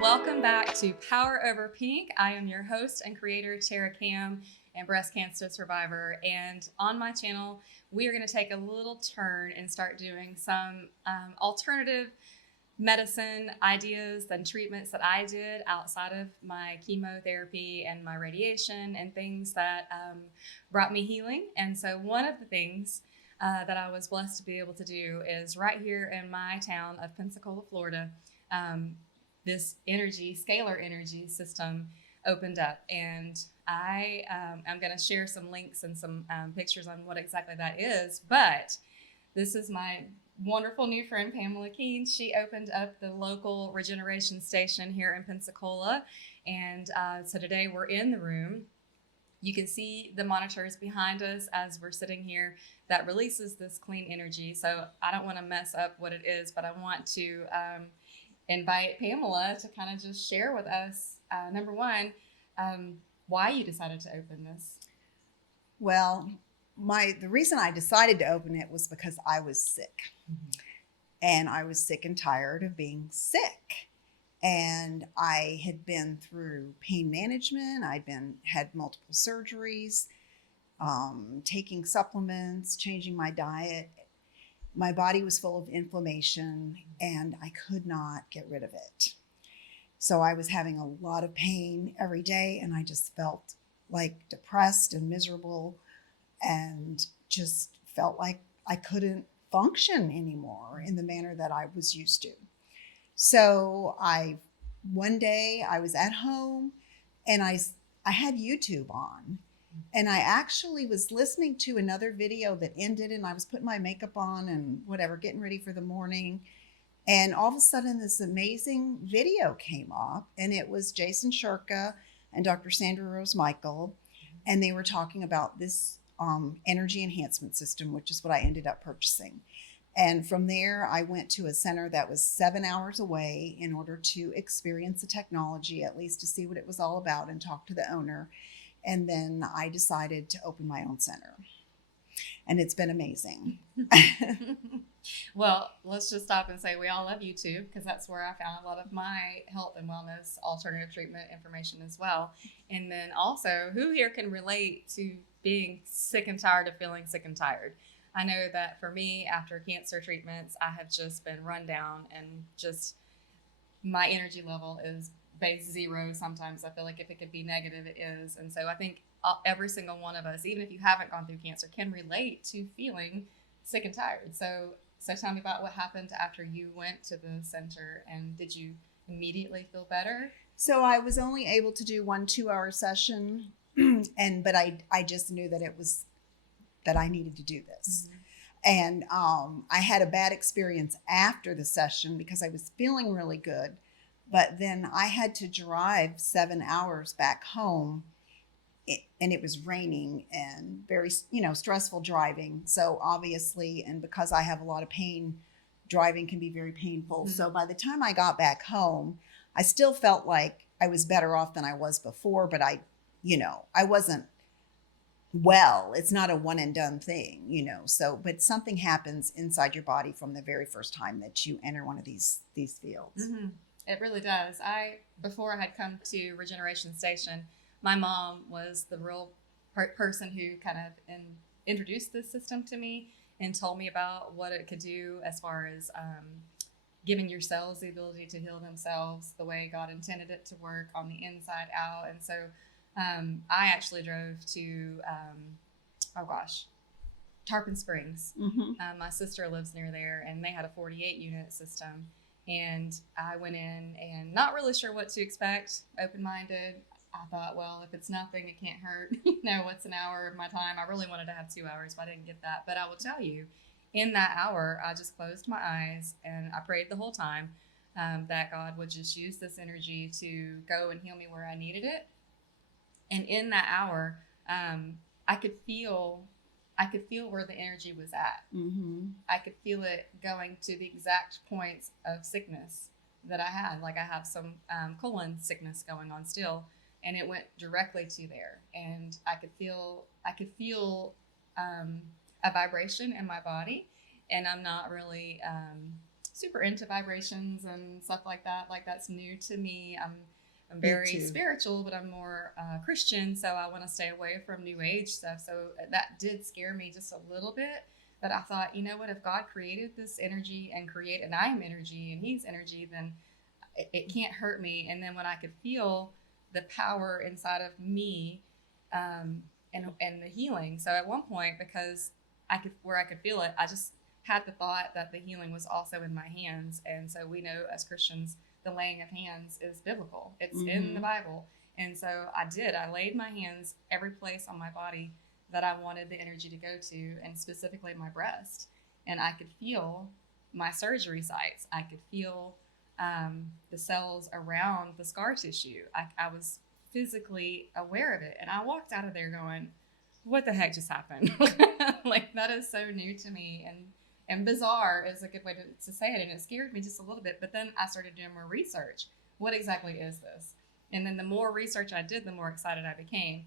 Welcome back to Power Over Pink. I am your host and creator, Tara Cam, and breast cancer survivor. And on my channel, we are going to take a little turn and start doing some alternative medicine ideas and treatments that I did outside of my chemotherapy and my radiation and things that brought me healing. And so one of the things that I was blessed to be able to do is right here in my town of Pensacola, Florida, this scalar energy system opened up. And I'm going to share some links and some pictures on what exactly that is. But this is my wonderful new friend, Pam Keen. She opened up the local regeneration station here in Pensacola. And so today we're in the room. You can see the monitors behind us as we're sitting here that releases this clean energy. So I don't want to mess up what it is, but I want to invite Pamela to kind of just share with us, number one, why you decided to open this. Well, the reason I decided to open it was because I was sick. Mm-hmm. And I was sick and tired of being sick. And I had been through pain management. Had multiple surgeries, taking supplements, changing my diet. My body was full of inflammation and I could not get rid of it. So I was having a lot of pain every day and I just felt like depressed and miserable and just felt like I couldn't function anymore in the manner that I was used to. So one day I was at home and I had YouTube on. And I actually was listening to another video that ended and I was putting my makeup on and whatever, getting ready for the morning. And all of a sudden this amazing video came up and it was Jason Shurka and Dr. Sandra Rose Michael. And they were talking about this energy enhancement system, which is what I ended up purchasing. And from there, I went to a center that was 7 hours away in order to experience the technology, at least to see what it was all about and talk to the owner. And then I decided to open my own center. And it's been amazing. Well, let's just stop and say we all love YouTube because that's where I found a lot of my health and wellness alternative treatment information as well. And then also, who here can relate to being sick and tired of feeling sick and tired? I know that for me, after cancer treatments, I have just been run down and just my energy level is base zero. Sometimes I feel like if it could be negative, it is. And so I think every single one of us, even if you haven't gone through cancer, can relate to feeling sick and tired. So tell me about what happened after you went to the center, and did you immediately feel better? So I was only able to do 1 2-hour session, but I just knew that I needed to do this. Mm-hmm. And I had a bad experience after the session because I was feeling really good. But then I had to drive 7 hours back home and it was raining and very, stressful driving. So obviously, and because I have a lot of pain, driving can be very painful. Mm-hmm. So by the time I got back home, I still felt like I was better off than I was before, but I wasn't well. It's not a one and done thing, but something happens inside your body from the very first time that you enter one of these fields. Mm-hmm. It really does. Before I had come to Regeneration Station, my mom was the real person who kind of introduced this system to me and told me about what it could do as far as giving your cells the ability to heal themselves the way God intended it to work on the inside out. And so I actually drove to, Tarpon Springs. Mm-hmm. My sister lives near there and they had a 48-unit system. And I went in and not really sure what to expect, open-minded. I thought, well, if it's nothing, it can't hurt. What's an hour of my time? I really wanted to have 2 hours, but I didn't get that. But I will tell you, in that hour, I just closed my eyes and I prayed the whole time that God would just use this energy to go and heal me where I needed it. And in that hour, I could feel where the energy was at. Mm-hmm. I could feel it going to the exact points of sickness that I had. Like I have some colon sickness going on still, and it went directly to there. And I could feel a vibration in my body, and I'm not really super into vibrations and stuff like that. Like that's new to me. I'm Me very too. spiritual, but I'm more Christian, so I want to stay away from New Age stuff. So that did scare me just a little bit. But I thought, you know what? If God created this energy and I am energy and He's energy, then it can't hurt me. And then when I could feel the power inside of me, and the healing. So at one point, because I could feel it, I just had the thought that the healing was also in my hands. And so we know as Christians, the laying of hands is biblical. It's in the Bible. And so I laid my hands every place on my body that I wanted the energy to go to, and specifically my breast. And I could feel my surgery sites. I could feel the cells around the scar tissue. I was physically aware of it. And I walked out of there going, what the heck just happened? Like, that is so new to me. And bizarre is a good way to say it. And it scared me just a little bit. But then I started doing more research. What exactly is this? And then the more research I did, the more excited I became.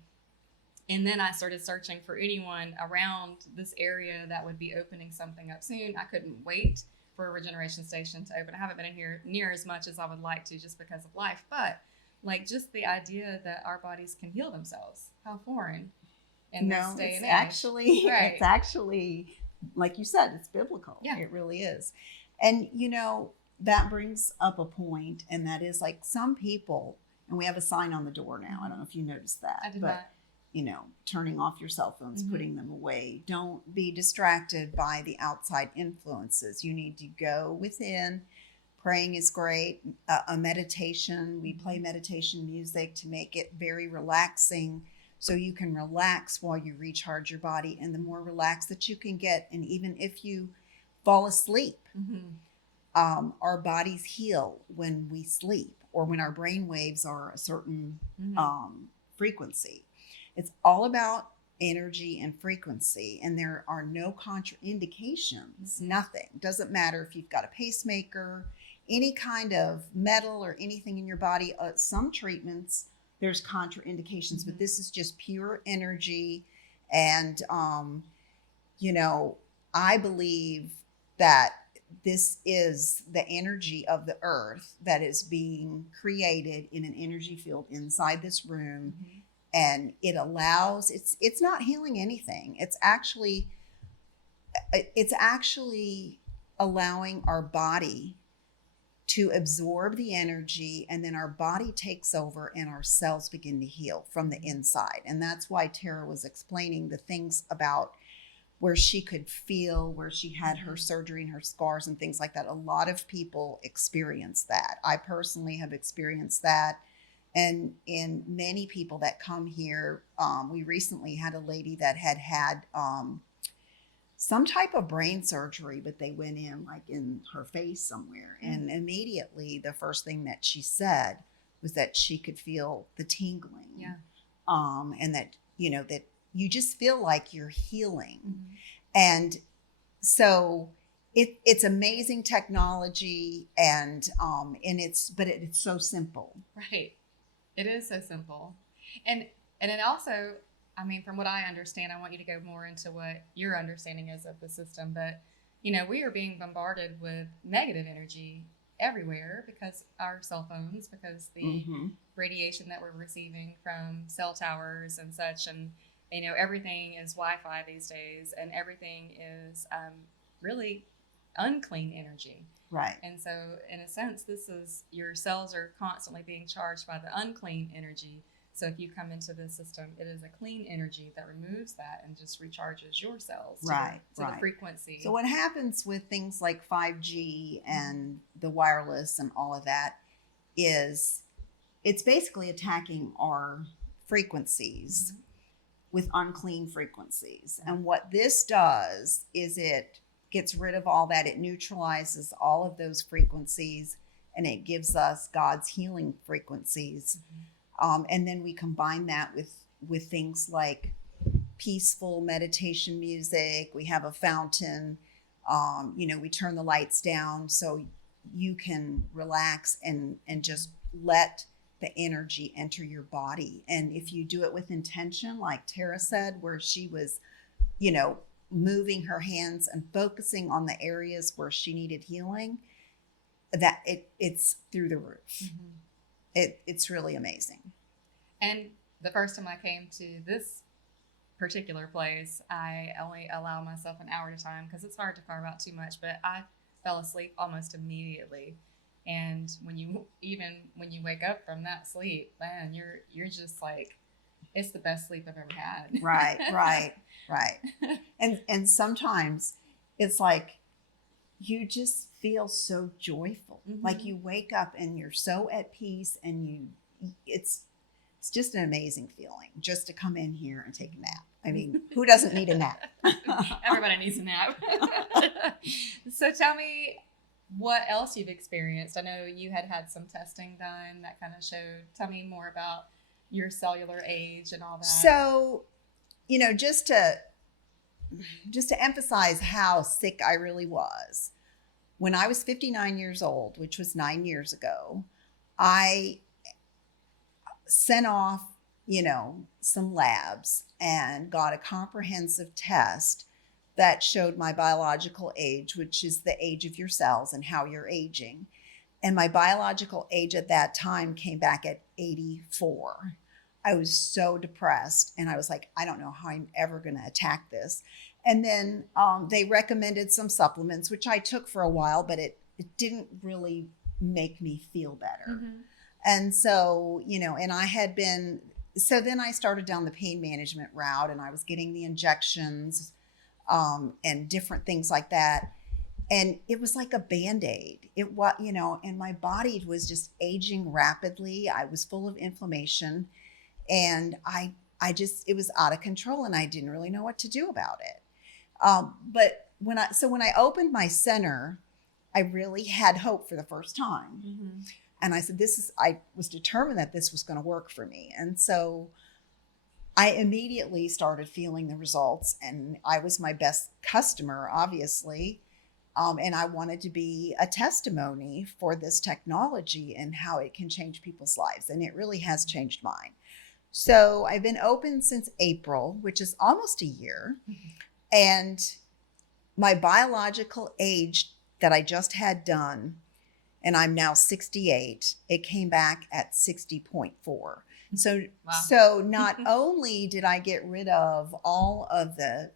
And then I started searching for anyone around this area that would be opening something up soon. I couldn't wait for a regeneration station to open. I haven't been in here near as much as I would like to just because of life. But like just the idea that our bodies can heal themselves. How foreign in this day and age. It's actually, like you said, it's biblical. Yeah. It really is. And, that brings up a point, and that is like some people, and we have a sign on the door now. I don't know if you noticed that. I did not. Turning off your cell phones, putting them away. Don't be distracted by the outside influences. You need to go within. Praying is great. A meditation. We play meditation music to make it very relaxing, so you can relax while you recharge your body. And the more relaxed that you can get, and even if you fall asleep, our bodies heal when we sleep, or when our brain waves are a certain frequency. It's all about energy and frequency, and there are no contraindications. Nothing. Doesn't matter if you've got a pacemaker, any kind of metal or anything in your body. Some treatments, there's contraindications, but this is just pure energy. And, I believe that this is the energy of the earth that is being created in an energy field inside this room. And it allows, it's not healing anything. It's actually allowing our body to absorb the energy, and then our body takes over and our cells begin to heal from the inside. And that's why Tara was explaining the things about where she could feel, where she had her surgery and her scars and things like that. A lot of people experience that. I personally have experienced that. And in many people that come here, we recently had a lady that had some type of brain surgery, but they went in like in her face somewhere. And immediately the first thing that she said was that she could feel the tingling. Yeah. And that, that you just feel like you're healing. And so it's amazing technology, and it's so simple. Right. It is so simple. And it also, I mean, from what I understand, I want you to go more into what your understanding is of the system. But, we are being bombarded with negative energy everywhere because our cell phones, because the radiation that we're receiving from cell towers and such. And, everything is Wi-Fi these days, and everything is really unclean energy. Right. And so in a sense, your cells are constantly being charged by the unclean energy. So if you come into the system, it is a clean energy that removes that and just recharges your cells to the frequency. So what happens with things like 5G and the wireless and all of that is it's basically attacking our frequencies with unclean frequencies. And what this does is it gets rid of all that. It neutralizes all of those frequencies, and it gives us God's healing frequencies. And then we combine that with things like peaceful meditation music. We have a fountain. We turn the lights down so you can relax and just let the energy enter your body. And if you do it with intention, like Tara said, where she was, moving her hands and focusing on the areas where she needed healing, that it's through the roof. Mm-hmm. It's really amazing. And the first time I came to this particular place, I only allow myself an hour at a time because it's hard to carve out too much, but I fell asleep almost immediately. And when you wake up from that sleep, man, you're just like, it's the best sleep I've ever had. Right. And sometimes it's like you just feel so joyful. Mm-hmm. Like you wake up and you're so at peace, and it's just an amazing feeling just to come in here and take a nap. I mean, who doesn't need a nap? Everybody needs a nap. So tell me what else you've experienced. I know you had some testing done that kind of showed. Tell me more about your cellular age and all that. So, just to emphasize how sick I really was, when I was 59 years old, which was 9 years ago, I sent off, some labs and got a comprehensive test that showed my biological age, which is the age of your cells and how you're aging. And my biological age at that time came back at 84. I was so depressed, and I was like, I don't know how I'm ever going to attack this. And then they recommended some supplements, which I took for a while, but it didn't really make me feel better. Mm-hmm. And so, so then I started down the pain management route, and I was getting the injections and different things like that. And it was like a Band-Aid. It was, and my body was just aging rapidly. I was full of inflammation, and it was out of control, and I didn't really know what to do about it. But when I opened my center, I really had hope for the first time. Mm-hmm. And I said, I was determined that this was going to work for me. And so I immediately started feeling the results, and I was my best customer, obviously. And I wanted to be a testimony for this technology and how it can change people's lives. And it really has changed mine. So I've been open since April, which is almost a year. Mm-hmm. And my biological age that I just had done, and I'm now 68, it came back at 60.4. So, Wow. So not only did I get rid of all of the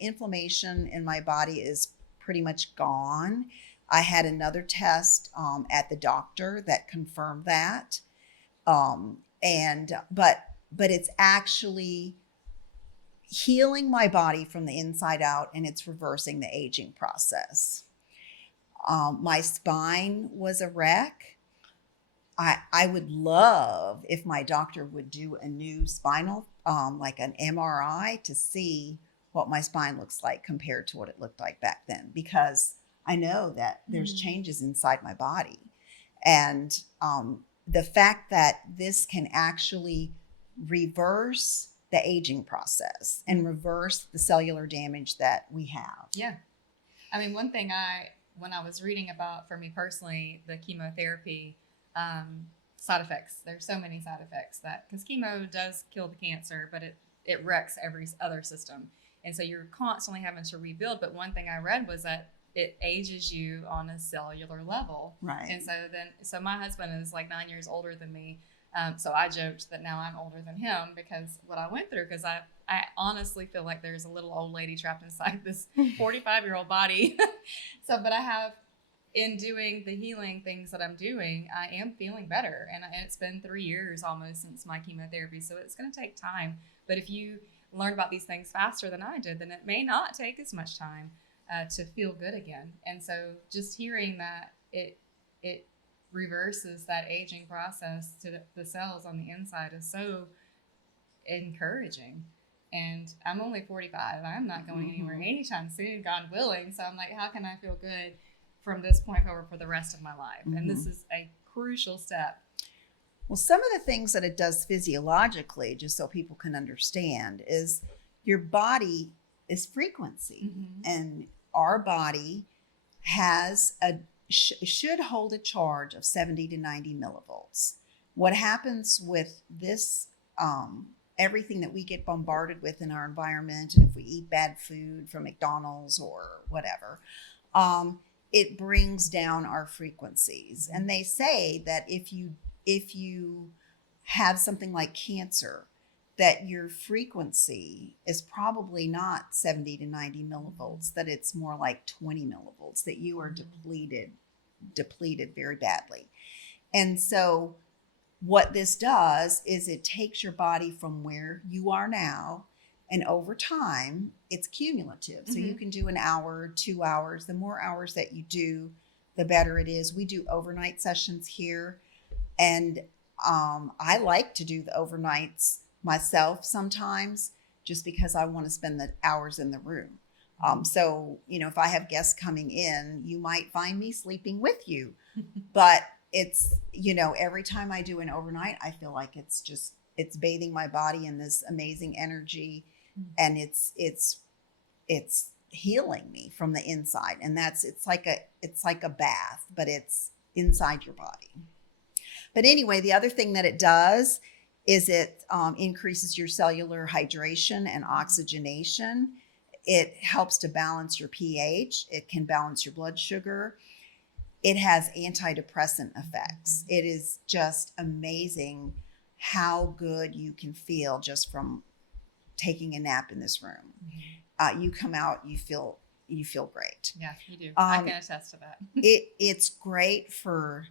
inflammation in my body is pretty much gone. I had another test at the doctor that confirmed that. But it's actually healing my body from the inside out, and it's reversing the aging process. My spine was a wreck. I would love if my doctor would do a new spinal, like an MRI, to see what my spine looks like compared to what it looked like back then, because I know that there's changes inside my body. And the fact that this can actually reverse the aging process and reverse the cellular damage that we have. Yeah. I mean, one thing when I was reading about, for me personally, the chemotherapy side effects, there's so many side effects because chemo does kill the cancer, but it wrecks every other system. And so you're constantly having to rebuild. But one thing I read was that it ages you on a cellular level. Right. And so my husband is like 9 years older than me. So I joked that now I'm older than him because what I went through, because I honestly feel like there's a little old lady trapped inside this 45-year-old body. But I have, in doing the healing things that I'm doing, I am feeling better. And it's been 3 years almost since my chemotherapy. So it's going to take time. But if you learn about these things faster than I did, then it may not take as much time to feel good again. And so just hearing that it reverses that aging process to the cells on the inside is so encouraging. And I'm only 45. I'm not going anywhere anytime soon, God willing. So I'm like, how can I feel good from this point forward for the rest of my life? And this is a crucial step. Well, some of the things that it does physiologically, just so people can understand, is your body is frequency. And our body has should hold a charge of 70 to 90 millivolts. What happens with this, everything that we get bombarded with in our environment, and if we eat bad food from McDonald's or whatever, it brings down our frequencies. And they say that if you have something like cancer, that your frequency is probably not 70 to 90 millivolts, that it's more like 20 millivolts, that you are depleted very badly. And so what this does is it takes your body from where you are now, and over time, it's cumulative. So you can do an hour, 2 hours. The more hours that you do, the better it is. We do overnight sessions here. And I like to do the overnights myself sometimes, just because I want to spend the hours in the room. So, if I have guests coming in, you might find me sleeping with you. But it's, every time I do an overnight, I feel like it's bathing my body in this amazing energy. And it's healing me from the inside. And it's like a bath, but it's inside your body. But anyway, the other thing that it does is it increases your cellular hydration and oxygenation. It helps to balance your pH. It can balance your blood sugar. It has antidepressant effects. It is just amazing how good you can feel just from taking a nap in this room. You come out, you feel great. Yeah, you do. I can attest to that. It's great for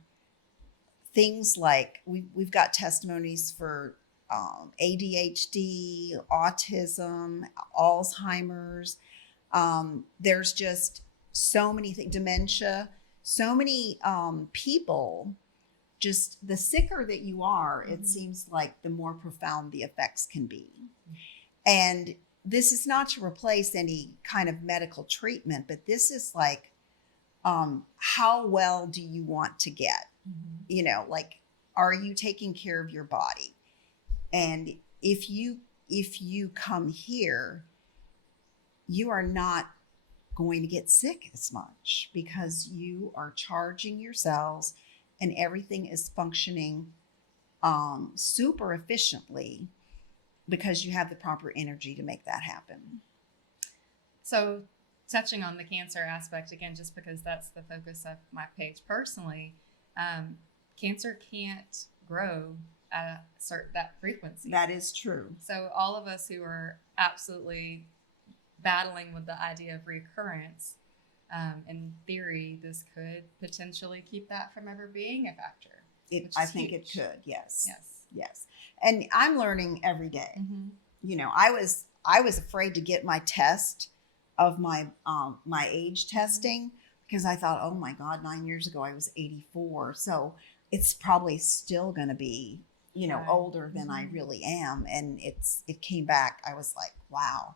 things like we've got testimonies for ADHD, autism, Alzheimer's. There's just so many things, dementia, so many people. Just the sicker that you are, it seems like the more profound the effects can be. And this is not to replace any kind of medical treatment, but this is like, how well do you want to get? Like, are you taking care of your body? And if you come here, you are not going to get sick as much because you are charging your cells and everything is functioning super efficiently because you have the proper energy to make that happen. So touching on the cancer aspect again, just because that's the focus of my page personally, cancer can't grow at that frequency. That is true. So all of us who are absolutely battling with the idea of recurrence, in theory, this could potentially keep that from ever being a factor. I think it could. Yes. Yes. And I'm learning every day. I was afraid to get my test of my age testing because I thought, oh my God, 9 years ago I was 84, so it's probably still going to be older than I really am. And it came back. I was like, wow,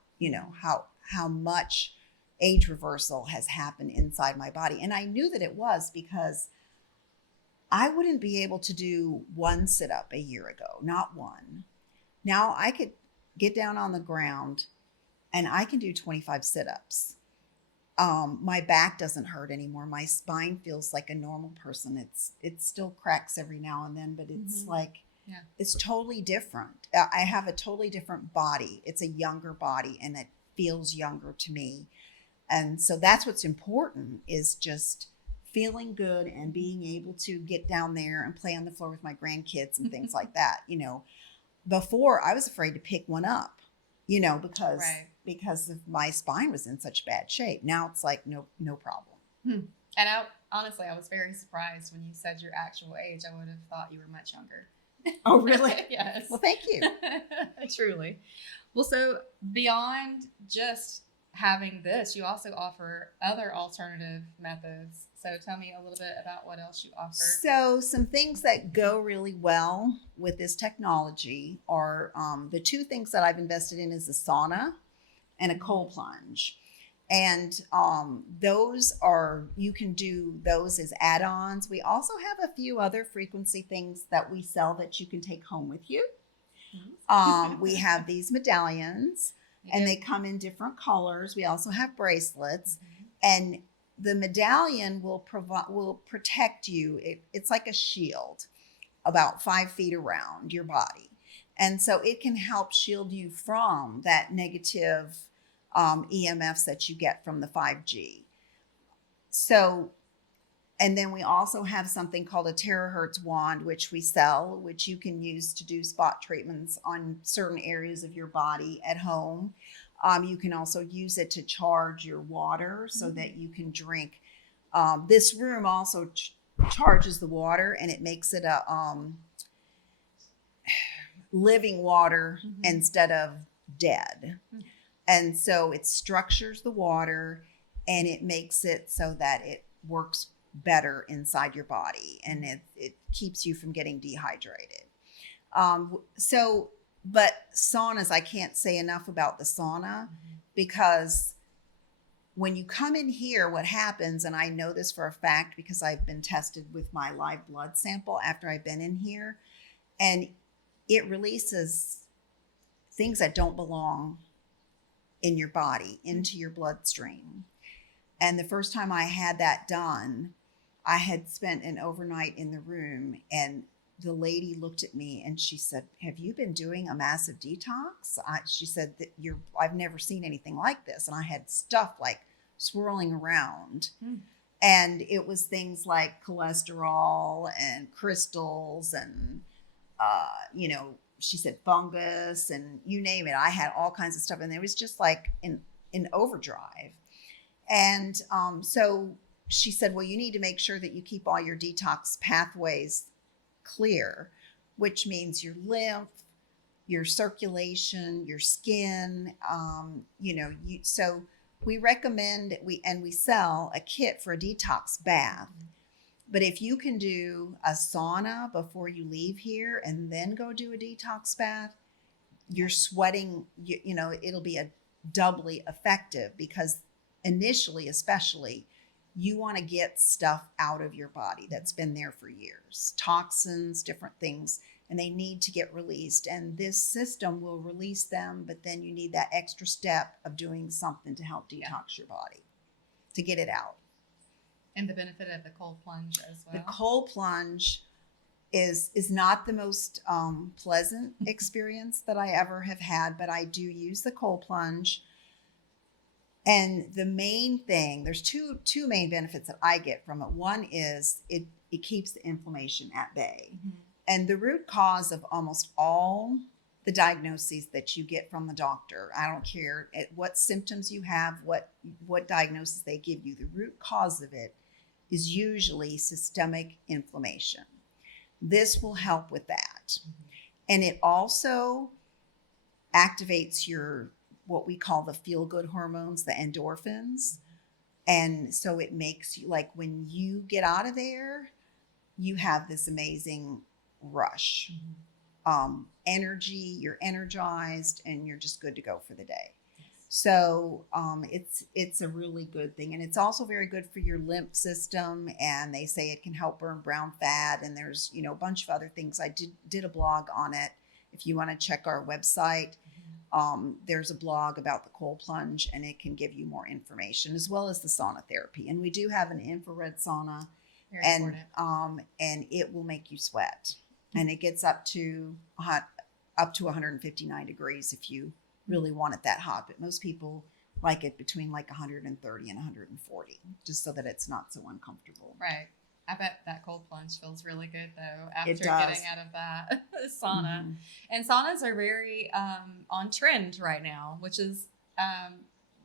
how much age reversal has happened inside my body. And I knew that it was because I wouldn't be able to do one sit-up a year ago, not one. Now I could get down on the ground and I can do 25 sit-ups. My back doesn't hurt anymore. My spine feels like a normal person. It still cracks every now and then, but it's it's totally different. I have a totally different body. It's a younger body and it feels younger to me. And so that's what's important, is just feeling good and being able to get down there and play on the floor with my grandkids and things like that. Before I was afraid to pick one up, because of my spine was in such bad shape. Now it's like, no problem. And honestly, I was very surprised when you said your actual age. I would have thought you were much younger. Oh, really? Yes. Well, thank you. Truly. Well, so beyond just having this, you also offer other alternative methods. So tell me a little bit about what else you offer. So some things that go really well with this technology are the two things that I've invested in is a sauna and a cold plunge. And you can do those as add-ons. We also have a few other frequency things that we sell that you can take home with you. We have these medallions. And they come in different colors. We also have bracelets, and the medallion will protect you. It's like a shield about 5 feet around your body. And so it can help shield you from that negative EMFs that you get from the 5G. So And then we also have something called a terahertz wand, which we sell, which you can use to do spot treatments on certain areas of your body at home. You can also use it to charge your water so that you can drink. This room also charges the water, and it makes it a living water instead of dead. And so it structures the water, and it makes it so that it works better inside your body, and it keeps you from getting dehydrated. But saunas, I can't say enough about the sauna, because when you come in here, what happens, and I know this for a fact because I've been tested with my live blood sample after I've been in here, and it releases things that don't belong in your body into your bloodstream. And the first time I had that done, I had spent an overnight in the room, and the lady looked at me and she said, "Have you been doing a massive detox?" She said that I've never seen anything like this. And I had stuff like swirling around. And it was things like cholesterol and crystals and, she said fungus and you name it. I had all kinds of stuff. And it was just like in overdrive. And so she said, well, you need to make sure that you keep all your detox pathways clear, which means your lymph, your circulation, your skin. So we recommend we sell a kit for a detox bath. But if you can do a sauna before you leave here and then go do a detox bath, you're sweating, it'll be a doubly effective, because initially, especially, you want to get stuff out of your body that's been there for years, toxins, different things, and they need to get released. And this system will release them, but then you need that extra step of doing something to help detox your body, to get it out. And the benefit of the cold plunge as well. The cold plunge is not the most pleasant experience that I ever have had, but I do use the cold plunge. And the main thing, there's two main benefits that I get from it. One is it keeps the inflammation at bay. And the root cause of almost all the diagnoses that you get from the doctor, I don't care what symptoms you have, what diagnosis they give you, the root cause of it is usually systemic inflammation. This will help with that. And it also activates what we call the feel-good hormones, the endorphins. And so it makes you, like, when you get out of there, you have this amazing rush. Energy, you're energized, and you're just good to go for the day. So it's a really good thing. And it's also very good for your lymph system. And they say it can help burn brown fat. And there's, a bunch of other things. I did a blog on it. If you want to check our website, there's a blog about the cold plunge, and it can give you more information, as well as the sauna therapy. And we do have an infrared sauna, and it will make you sweat. And it gets up to 159 degrees if you really want it that hot, but most people like it between like 130 and 140, just so that it's not so uncomfortable. Right. I bet that cold plunge feels really good though after getting out of that sauna. And saunas are very on trend right now, which is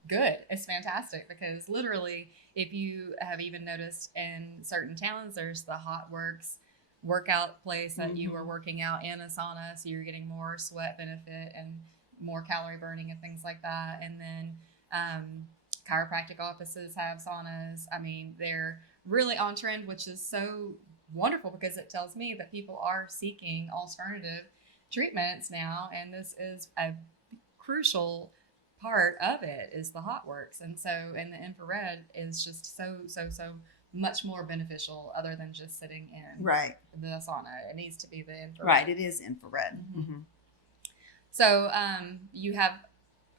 good. It's fantastic, because literally, if you have even noticed in certain towns, there's the Hot Works workout place that you were working out in a sauna, so you're getting more sweat benefit and more calorie burning and things like that. And then chiropractic offices have saunas. I mean, they're really on trend, which is so wonderful, because it tells me that people are seeking alternative treatments now. And this is a crucial part of it, is the Hot Works. And the infrared is just so much more beneficial, other than just sitting in the sauna. It needs to be the infrared. Right. It is infrared. So you have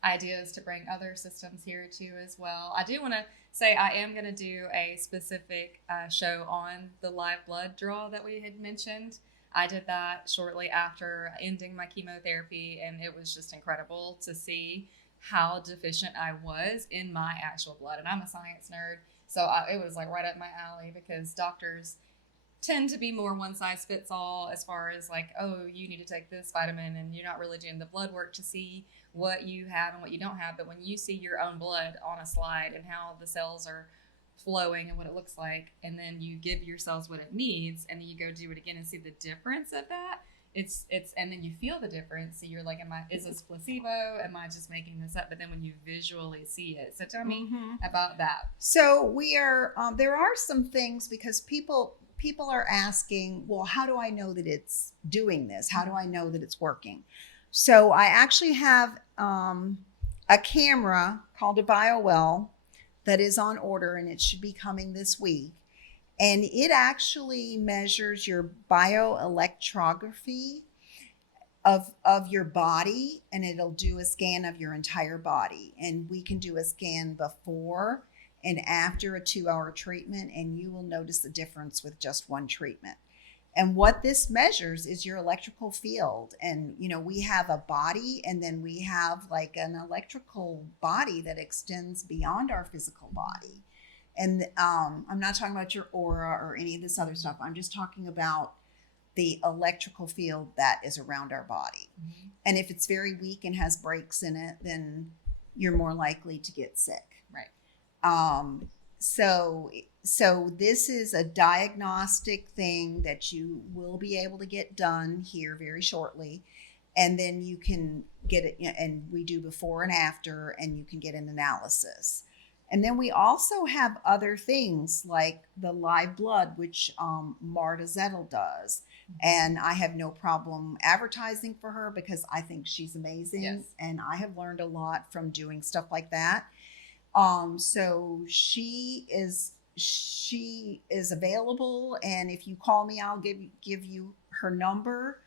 ideas to bring other systems here too as well. I do want to say I am going to do a specific show on the live blood draw that we had mentioned. I did that shortly after ending my chemotherapy, and it was just incredible to see how deficient I was in my actual blood. And I'm a science nerd, So it was like right up my alley because doctors tend to be more one size fits all as far as like, oh, you need to take this vitamin, and you're not really doing the blood work to see what you have and what you don't have. But when you see your own blood on a slide and how the cells are flowing and what it looks like, and then you give your cells what it needs, and then you go do it again and see the difference of that. It's and then you feel the difference. So you're like, is this placebo? Am I just making this up? But then when you visually see it, so tell me about that. So we are. There are some things because people are asking, well, how do I know that it's doing this? How do I know that it's working? So I actually have a camera called a BioWell that is on order, and it should be coming this week. And it actually measures your bioelectrography of your body, and it'll do a scan of your entire body. And we can do a scan before and after a 2-hour treatment, and you will notice the difference with just one treatment. And what this measures is your electrical field. And, we have a body, and then we have like an electrical body that extends beyond our physical body. And I'm not talking about your aura or any of this other stuff. I'm just talking about the electrical field that is around our body. Mm-hmm. And if it's very weak and has breaks in it, then you're more likely to get sick. Right. So this is a diagnostic thing that you will be able to get done here very shortly. And then you can get it, and we do before and after, and you can get an analysis. And then we also have other things like the live blood, which Marta Zettel does. And I have no problem advertising for her because I think she's amazing. Yes. And I have learned a lot from doing stuff like that. So she is available. And if you call me, I'll give you her number.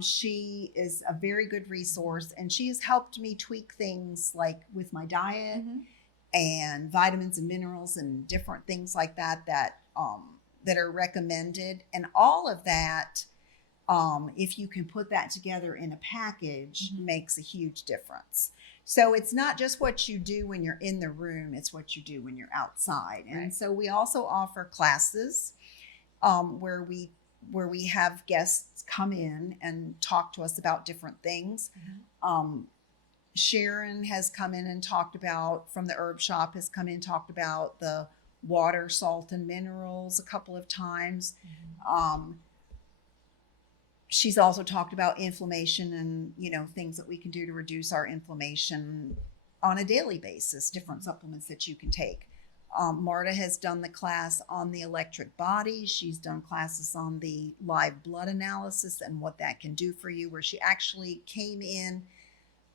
She is a very good resource, and she has helped me tweak things like with my diet. Mm-hmm. And vitamins and minerals and different things like that are recommended. And all of that, if you can put that together in a package, mm-hmm. makes a huge difference. So it's not just what you do when you're in the room, it's what you do when you're outside. Right. And so we also offer classes where we have guests come in and talk to us about different things. Mm-hmm. Sharon has come in and talked about, from the herb shop, has come in and talked about the water, salt, and minerals a couple of times. Mm-hmm. She's also talked about inflammation and, things that we can do to reduce our inflammation on a daily basis, different supplements that you can take. Marta has done the class on the electric body. She's done classes on the live blood analysis and what that can do for you, where she actually came in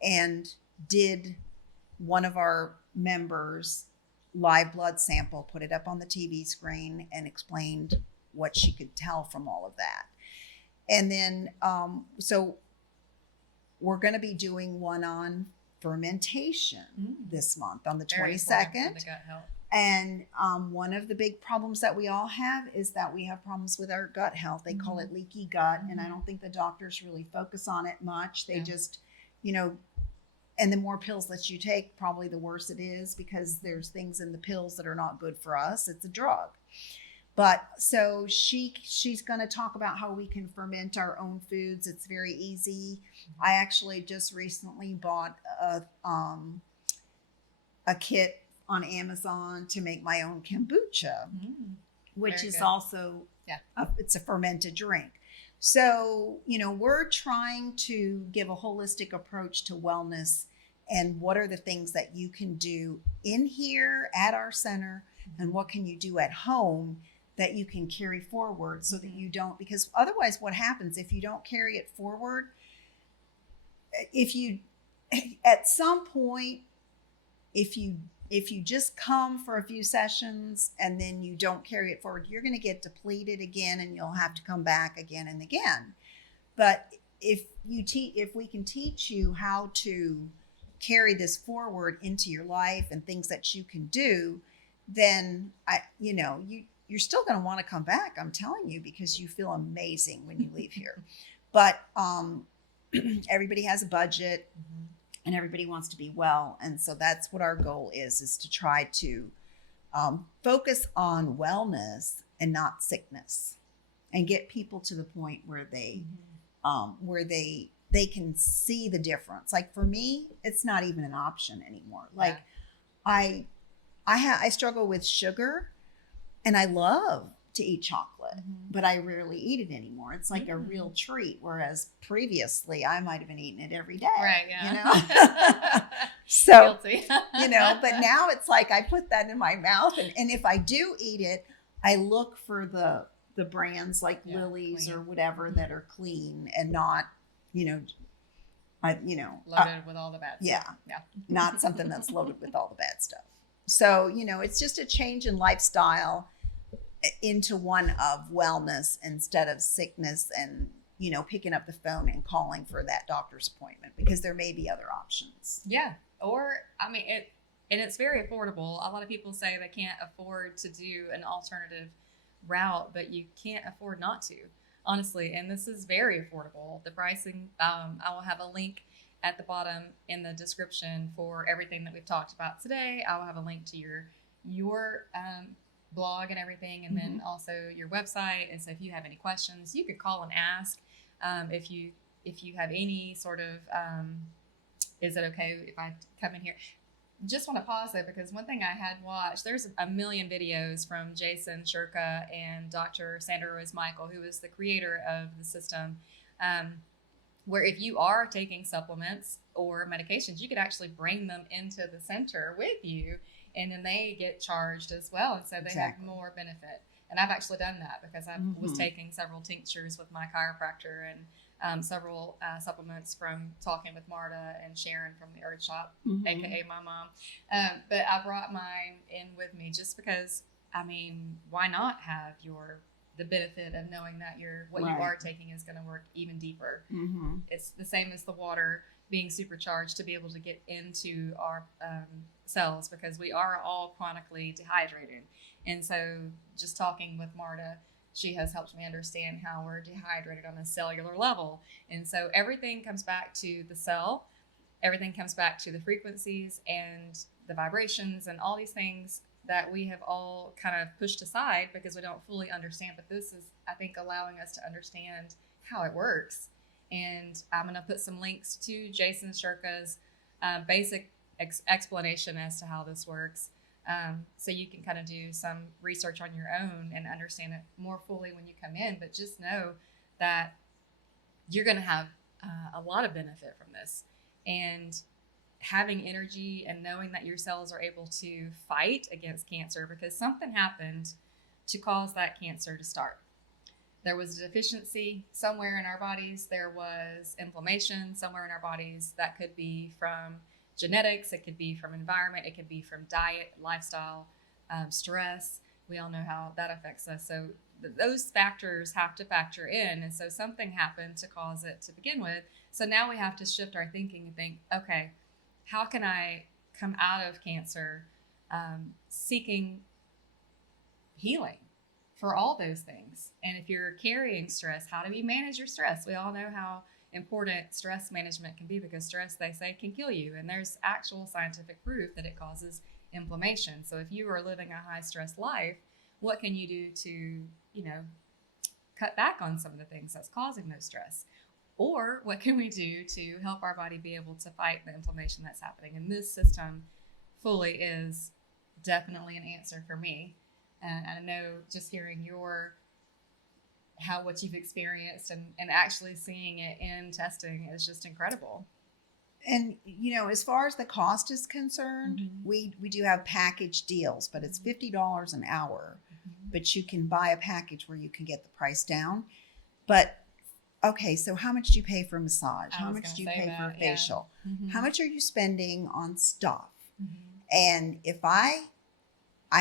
and did one of our members' live blood sample, put it up on the TV screen, and explained what she could tell from all of that. And then, so we're going to be doing one on fermentation this month on the 22nd. For the gut health. And one of the big problems that we all have is that we have problems with our gut health. They call it leaky gut, and I don't think the doctors really focus on it much. They just and the more pills that you take, probably the worse it is, because there's things in the pills that are not good for us. It's a drug. But so she's going to talk about how we can ferment our own foods. It's very easy. I actually just recently bought a kit on Amazon to make my own kombucha, which is also, it's a fermented drink. So, we're trying to give a holistic approach to wellness, and what are the things that you can do in here at our center, and what can you do at home that you can carry forward so that you don't, because otherwise what happens if you don't carry it forward, at some point, if you just come for a few sessions and then you don't carry it forward, you're going to get depleted again, and you'll have to come back again and again. But if we can teach you how to carry this forward into your life and things that you can do, then you're still going to want to come back. I'm telling you, because you feel amazing when you leave here. But everybody has a budget. And everybody wants to be well. And so that's what our goal is to try to focus on wellness and not sickness, and get people to the point where they can see the difference. Like for me, it's not even an option anymore. Like I struggle with sugar, and I love to eat chocolate, but I rarely eat it anymore. It's like a real treat. Whereas previously I might have been eating it every day. Right. Yeah. You know? So, Guilty. you know, but now it's like I put that in my mouth, and if I do eat it, I look for the brands like Lily's clean. or whatever that are clean and not, loaded with all the bad yeah, stuff. Yeah. not something that's loaded with all the bad stuff. So, it's just a change in lifestyle into one of wellness instead of sickness and, picking up the phone and calling for that doctor's appointment, because there may be other options. Yeah. Or, and it's very affordable. A lot of people say they can't afford to do an alternative route, but you can't afford not to, honestly. And this is very affordable. The pricing, I will have a link at the bottom in the description for everything that we've talked about today. I will have a link to your blog and everything, and then also your website. And so if you have any questions, you could call and ask. If you have any sort of, is it okay if I come in here? Just want to pause though, because one thing I had watched, there's a million videos from Jason Shurka and Dr. Sandra Rose Michael, who is the creator of the system, where if you are taking supplements or medications, you could actually bring them into the center with you, and then they get charged as well. And so they have more benefit. And I've actually done that because I was taking several tinctures with my chiropractor and several supplements from talking with Marta and Sharon from the Earth Shop, aka my mom. But I brought mine in with me just because, why not have the benefit of knowing that what you are taking is going to work even deeper. It's the same as the water being supercharged to be able to get into our cells, because we are all chronically dehydrated. And so just talking with Marta, she has helped me understand how we're dehydrated on a cellular level. And so everything comes back to the cell, everything comes back to the frequencies and the vibrations and all these things that we have all kind of pushed aside because we don't fully understand. But this is, I think, allowing us to understand how it works. And I'm going to put some links to Jason Shurka's basic explanation as to how this works. So you can kind of do some research on your own and understand it more fully when you come in. But just know that you're going to have a lot of benefit from this. And having energy and knowing that your cells are able to fight against cancer, because something happened to cause that cancer to start. There was a deficiency somewhere in our bodies. There was inflammation somewhere in our bodies. That could be from genetics. It could be from environment. It could be from diet, lifestyle, stress. We all know how that affects us. So those factors have to factor in. And so something happened to cause it to begin with. So now we have to shift our thinking and think, okay, how can I come out of cancer seeking healing for all those things? And if you're carrying stress, how do we manage your stress? We all know how important stress management can be, because stress, they say, can kill you. And there's actual scientific proof that it causes inflammation. So if you are living a high stress life, what can you do to, cut back on some of the things that's causing those stress? Or what can we do to help our body be able to fight the inflammation that's happening? And this system fully is definitely an answer for me. And I know just hearing what you've experienced and actually seeing it in testing is just incredible. And, as far as the cost is concerned, we do have package deals, but it's $50 an hour. But you can buy a package where you can get the price down. But okay, so how much do you pay for a massage? How much do you pay for a facial? Yeah. How much are you spending on stuff? And if I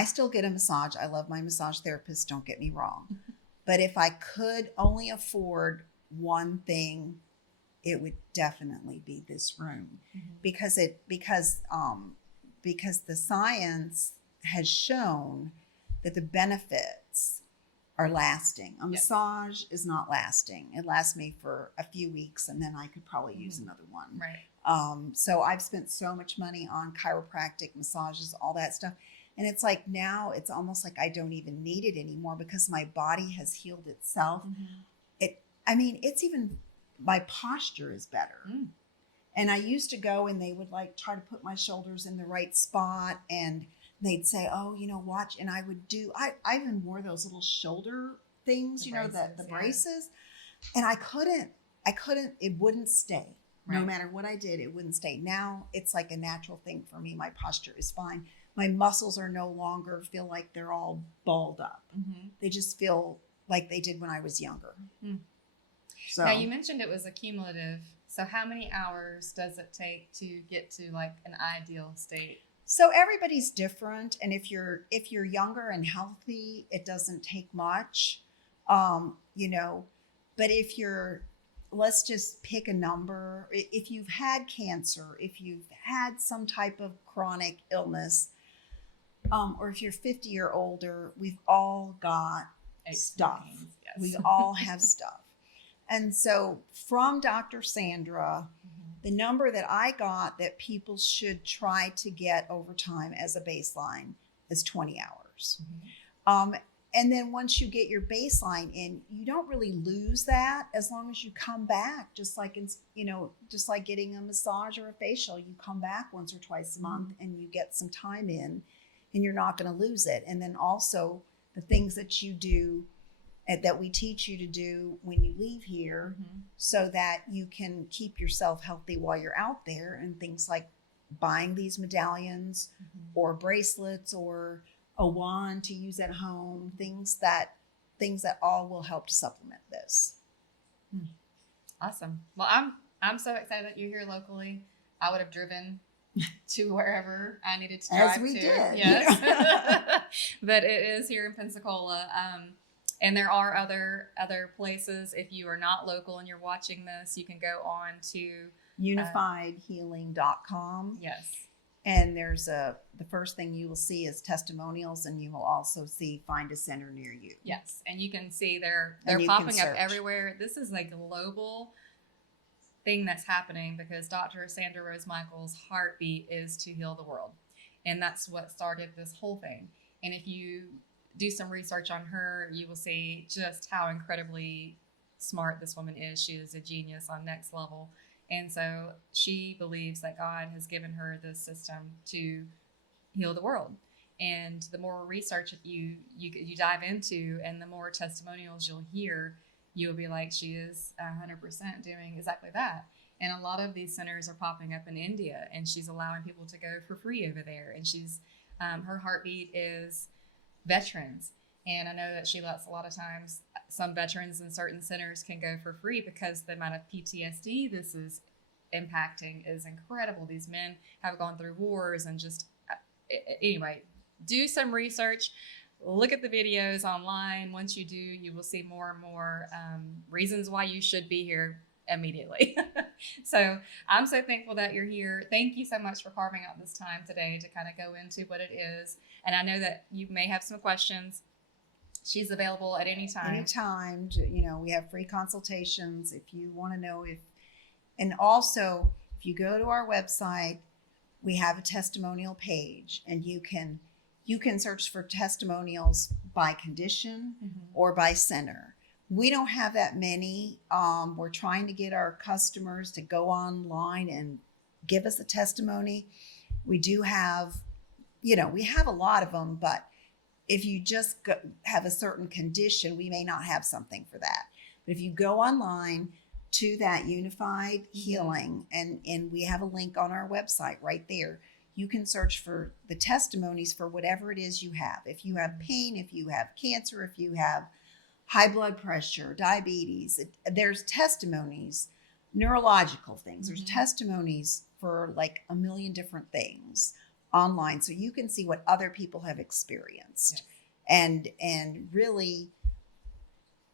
still get a massage, I love my massage therapist, don't get me wrong. But if I could only afford one thing, it would definitely be this room, because the science has shown that the benefits are lasting. A massage is not lasting. It lasts me for a few weeks, and then I could probably use another one. Right. So I've spent so much money on chiropractic massages, all that stuff. And it's like now it's almost like I don't even need it anymore because my body has healed itself. It's even, my posture is better. And I used to go and they would like try to put my shoulders in the right spot and they'd say, oh, watch. And I would I even wore those little shoulder things, the braces. And I couldn't, it wouldn't stay. Right. No matter what I did, it wouldn't stay. Now it's like a natural thing for me. My posture is fine. My muscles are no longer feel like they're all balled up. They just feel like they did when I was younger. So now you mentioned it was accumulative. So how many hours does it take to get to like an ideal state? So everybody's different. And if you're younger and healthy, it doesn't take much, but if you're, let's just pick a number. If you've had cancer, if you've had some type of chronic illness, or if you're 50 or older, we've all got stuff. Yes. We all have stuff. And so from Dr. Sandra, the number that I got that people should try to get over time as a baseline is 20 hours. And then once you get your baseline in, you don't really lose that as long as you come back, just like getting a massage or a facial. You come back once or twice a month and you get some time in and you're not going to lose it. And then also the things that you do that we teach you to do when you leave here so that you can keep yourself healthy while you're out there, and things like buying these medallions or bracelets or a wand to use at home, things that all will help to supplement this. Awesome. Well, I'm so excited that you're here locally. I would have driven to wherever I needed to drive as we to. did. Yes. But it is here in Pensacola. And there are other places. If you are not local and you're watching this, you can go on to unifiedhealing.com. Yes. And there's the first thing you will see is testimonials, and you will also see find a center near you. Yes. And you can see they're popping up everywhere. This is a global thing that's happening because Dr. Sandra Rose Michaels' heartbeat is to heal the world. And that's what started this whole thing. And if you do some research on her, you will see just how incredibly smart this woman is. She is a genius on next level. And so she believes that God has given her this system to heal the world. And the more research you dive into and the more testimonials you'll hear, you'll be like, she is 100% doing exactly that. And a lot of these centers are popping up in India, and she's allowing people to go for free over there. And she's her heartbeat is veterans. And I know that she lets a lot of times some veterans in certain centers can go for free because the amount of PTSD this is impacting is incredible. These men have gone through wars and just, anyway, do some research. Look at the videos online. Once you do, you will see more and more reasons why you should be here immediately. So I'm so thankful that you're here. Thank you so much for carving out this time today to kind of go into what it is. And I know that you may have some questions. She's available at any time. Anytime. We have free consultations if you want to know and also if you go to our website, we have a testimonial page, and you can search for testimonials by condition or by center. We don't have that many. We're trying to get our customers to go online and give us a testimony. We do have, we have a lot of them, but if you just have a certain condition, we may not have something for that. But if you go online to that Unified Healing, and we have a link on our website right there, you can search for the testimonies for whatever it is you have. If you have pain, if you have cancer, if you have high blood pressure, diabetes, there's testimonies, neurological things. There's testimonies for like a million different things online, so you can see what other people have experienced. Yes. And really,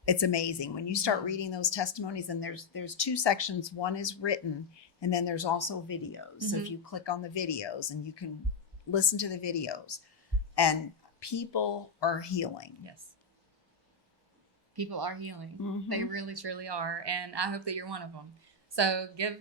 it's amazing when you start reading those testimonies. And there's two sections. One is written, and then there's also videos. So if you click on the videos, and you can listen to the videos, and people are healing. Yes. People are healing. They really, truly are. And I hope that you're one of them. So give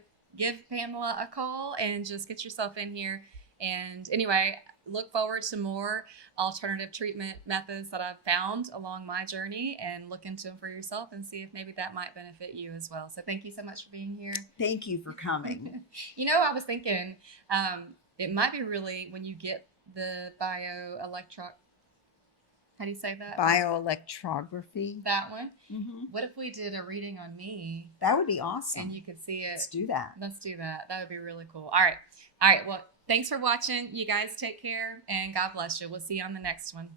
Pamela a call and just get yourself in here. And anyway, look forward to more alternative treatment methods that I've found along my journey, and look into them for yourself and see if maybe that might benefit you as well. So thank you so much for being here. Thank you for coming. You know, I was thinking it might be really, when you get the how do you say that? Bioelectrography. That one. Mm-hmm. What if we did a reading on me? That would be awesome. And you could see it. Let's do that. Let's do that. That would be really cool. All right. All right. Well, thanks for watching. You guys take care, and God bless you. We'll see you on the next one.